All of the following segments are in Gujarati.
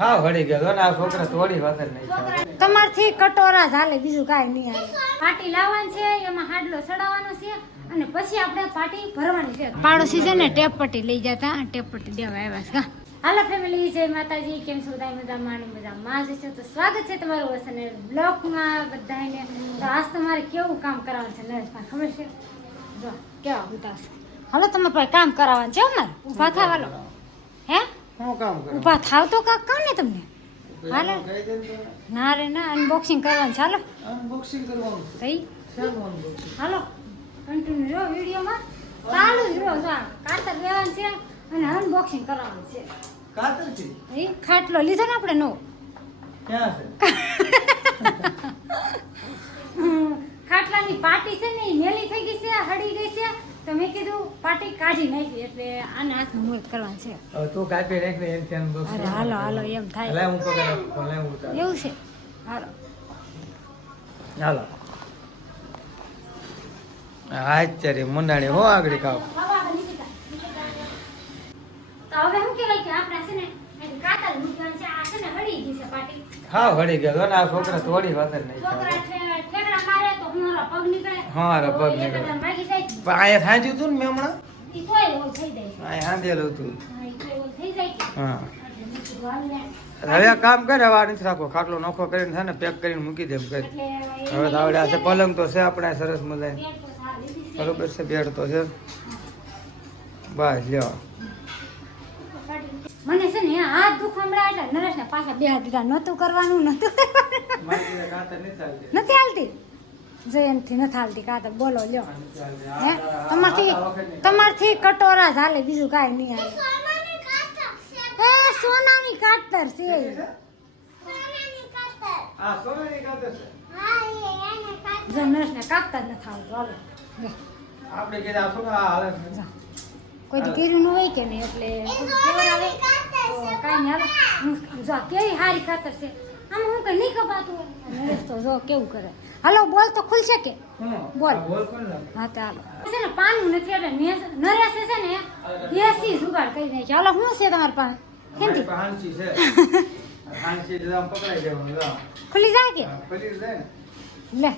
હા વળી ગયો ને આ છોકરા થોડી વાત નહીં તમારથી કટોરા ચાલે બીજું કાંઈ નહીં આવે. પાટી લાવવાની છે એમાં હાડલો ચડાવવાનો છે અને પછી આપણે પાટી ભરવાની છે. પાડોશી છે ને ટેપ પટ્ટી લઈ જતા ટેપ પટ્ટી દેવા આવ્યા છે. હાલો ફેમિલી, જય માતાજી. કેમ છો બધા? મજામાં મજામાં જ છે. તો સ્વાગત છે તમારું વસન બ્લોગમાં બધાને. તો આજ તમારે કેવું કામ કરાવવાનું છે નરેશભાઈ ખબર છે? જો કેવા ઉતાવળ છે. હાલો તમારે પાસે કામ કરાવવાનું છે અમારે. ઊભા થાવ હાલો. હે શું કામ કરો? ઊભા થાવ તો કાક કહો ને તમને. હાલો ના રે ના, અનબોક્સિંગ કરવાનું છે. હાલો અનબોક્સિંગ કરવાનું છે. કઈ શાનું અનબોક્સિંગ? હાલો કન્ટિન્યુ રહો વિડીયોમાં, ચાલુ જ રહો. જો કાતર લેવાનું છે અને અનબોક્સિંગ કરવાનું છે. કાતર છે? એ ખાટલો લીધો ને આપણે નો. ક્યાં છે? ખાટલાની પાટી છે ને એ મેલી થઈ ગઈ છે, હળી ગઈ છે. તો મેં કીધું પાટી કાઢી નાખી એટલે આને હાથમાં મુહૂર્ત કરવાનું છે. હવે તું કાપી નાખ ને એનથી અનબોક્સિંગ. અરે હાલો હાલો એમ થાય. લે હું પકડ લે હું ઉતાર. એવું છે. હાલો હાલો આચારી મુંડાણી હો આગળ કાવ. તો હવે શું કહેવાય કે આપણે છે ને કાતર મૂકવાનું છે. આ છે ને હળી ગઈ છે પાટી. હા વળી ગયો ને આ છોકરા થોડી વાત નહીં છોકરા ઠેકડા મારે તો મારો પગ નીકળે. હા રે પગ નીકળે. એકદમ ભાગી જાય. પણ આયા થાંજ્યું તું ને મેં હમણાં ઈ તોય ઓલ થઈ જાય. આયા હાંધેલું હતું. હા ઈ તોય ઓલ થઈ જાય. હા એટલે મેં કીધું હાલ ને. હવે આ કામ કરે, હવે આ નથી રાખો. ખાટલો નોખો કરીને છે ને પેક કરીને મૂકી દે એમ કરી. એટલે હવે તો આવડે આ છે પલંગ તો છે આપણે સરસ મજાની. પેટ તો સારી દીધી છે. બરોબર છે, બેડ તો છે. બસ લ્યો. મને છે ને હાથ દુખમડા એટલે નરેશને પાછા બે હાથ દીધા. નહોતું કરવાનું નહોતું નથી હાલતી જયંતથી નથી હાલતી કાતર. બોલો લ્યો હે તમારથી કટોરા ચાલે બીજું કાંઈ નહીં આવે. એ સોનાની કાતર છે. જો નરેશને કાપતા જ નથી આવતું. હાલો લે. આપણે કે આ છોકરા હાલે છે. જા. કોઈ તો કર્યું ન હોય કે નહીં એટલે કેવડાવે તો કાંઈ નહીં. હાલો જો કેવી સારી ખાતર છે. આમ હું કઈ નહીં કપાતું હોય. નરેશ તો જો કેવું કરે. હાલો બોલ તો ખુલશે કે બોલ. બોલ કોણ લાગે? હા તો હાલો છે ને પાનું નથી એટલે નરેશ છે ને દેશી જુગાડ કરી નાખી. હાલો શું છે તમારી પાસે? કેમથી હાંસી છે. હાંસી જરા પકડાઈ દેવાનું લો. ખુલી જાય કે ખુલી જાય ને. લે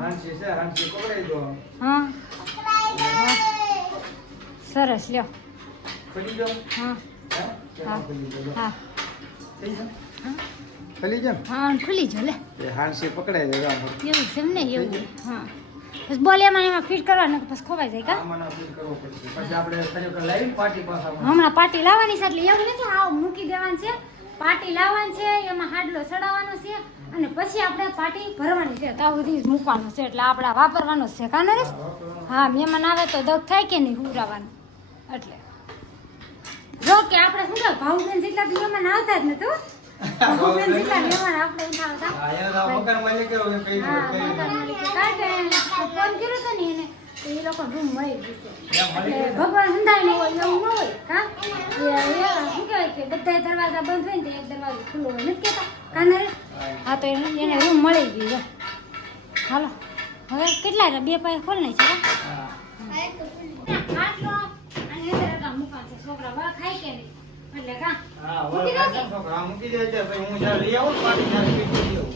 હાંસી છે, હાંસી પકડાઈ દો. હા સરસ લ્યો. ખુલી જાઓ. હા હા ખુલી જાઓ. હા થઈ જાય. ખુલી જાઓ. હા ખુલી જો લે. એ હાંસી પકડાઈ દે. એવું છે એમ ને એવું. હા બસ બોલ એમાં ફિટ કરવાનું પછી ખોવાઈ જાય કા. આમાં ફીલ કરવો પડશે. પછી આપણે ખરેખર લાવી પાર્ટી પાછા. હમણાં પાટી લાવવાની છે એટલે એવું નથી આવ મૂકી દેવાનું છે. પાટી લાવવાની છે, એમાં હાડલો ચડાવવાનો છે અને પછી આપણે પાટી ભરવાની છે. ત્યાં સુધી મૂકવાનું છે એટલે આપણે વાપરવાનું છે કા નરેશ? હા મહેમાન આવે તો દગ થાય કે નહીં હુરાવાનું એટલે. જો કે આપણે શું કહે ભાવબેન જેટલા મહેમાન આવતા જ નતું. ભાવબેન જેટલા મહેમાન આપણે ઉઠાવતા. આ એના મકાન માલિક કેવો છે કઈ હા મકાન માલિકે કાંઈ ફોન કર્યો હતો ને એને તો એ લોકો રૂમ મળી ગઈ છે. એટલે ભગવાન હંધાય ન હોય એવું ન હોય કા. શું કહેવાય કે બધા દરવાજા બંધ હોય ને તો એક દરવાજો ખુલ્લો હોય નથી કહેતા કા નરેશ? હા તો એને રૂમ મળી ગઈ છે. હાલો હવે કેટલા રહ્યા? બે પાય ખોલ નાખી છે. ખાટલો અને અંદર મૂકા છે. છોકરા બળ ખાય કે નહીં એટલે કા હા મૂકી દો કે છોકરા મૂકી દે છે. પછી હું જ્યારે લઈ આવું ને પાર્ટી ત્યારે ફીટ કરી દઉં.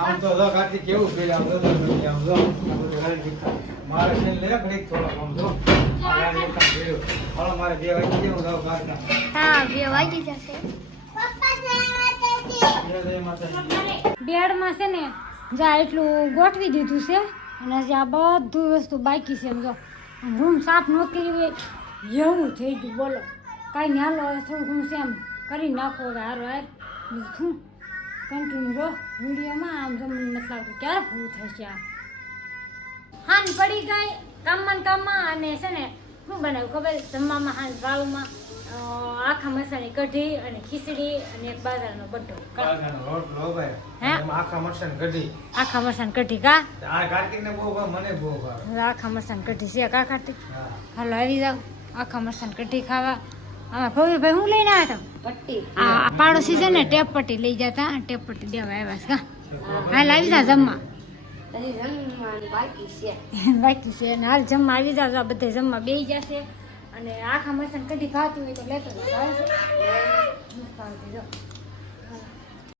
આમ તો જો કાર્તિક કેવું ફીલ આમ જો આમ જો મારે છે લે ઘડીક થોડો આમ જો મારે એક કામ કર્યું. હાલો મારે 2 વાગી જેવું જાવ કારકા. હા 2 વાગી જશે. બેડમાં છે ને જા એટલું ગોઠવી દીધું છે અને હજી આ બધું વસ્તુ બાકી છે. એમ જો રૂમ સાફ ન કરી હોય એવું થઈ ગયું. બોલો કાંઈ નહીં. હાલો હવે થોડું ઘણું છે એમ કરી નાખો. હવે હારો હાર શું કન્ટિન્યુ રહો વિડીયોમાં. આમ જમવાનું નથી લાગતું ક્યારે પૂરું થશે. આ હાન પડી ગઈ કામમાં અને છે ને શું બનાવ્યું ખબર? જમવામાં હાન વાળુમાં આખા મરસાની કઢી અને ખીચડી અને એક બાજરાનો બટ્ટો. કારખાનો રોટલો ભાઈ. એમાં આખા મરચાં કઢી. આખા મરસાની કઢી કા. આ કાર્તિકને બહુ ભાવે, મને બહુ ભાવે. આખા મરસાની કઢી છે કા કાર્તિક? હા હાલો આવી જાવ આખા મરસાની કઢી ખાવા. આમાં ભવ્યભાઈ હું લઈને આવ્યા હતા? પટ્ટી આ પાડોશી છે ને ટેપ પટ્ટી લઈ જતા ટેપ પટ્ટી દેવા આવ્યા છે હાલ આવી જા જમવા હજી જમવાનું બાકી છે. બાકી છે અને હાલ જમવા આવી જાવ બધે જમવા બેસી જશે અને આખા મસન કદી ખાતું હોય તો લેતો જાવ. જો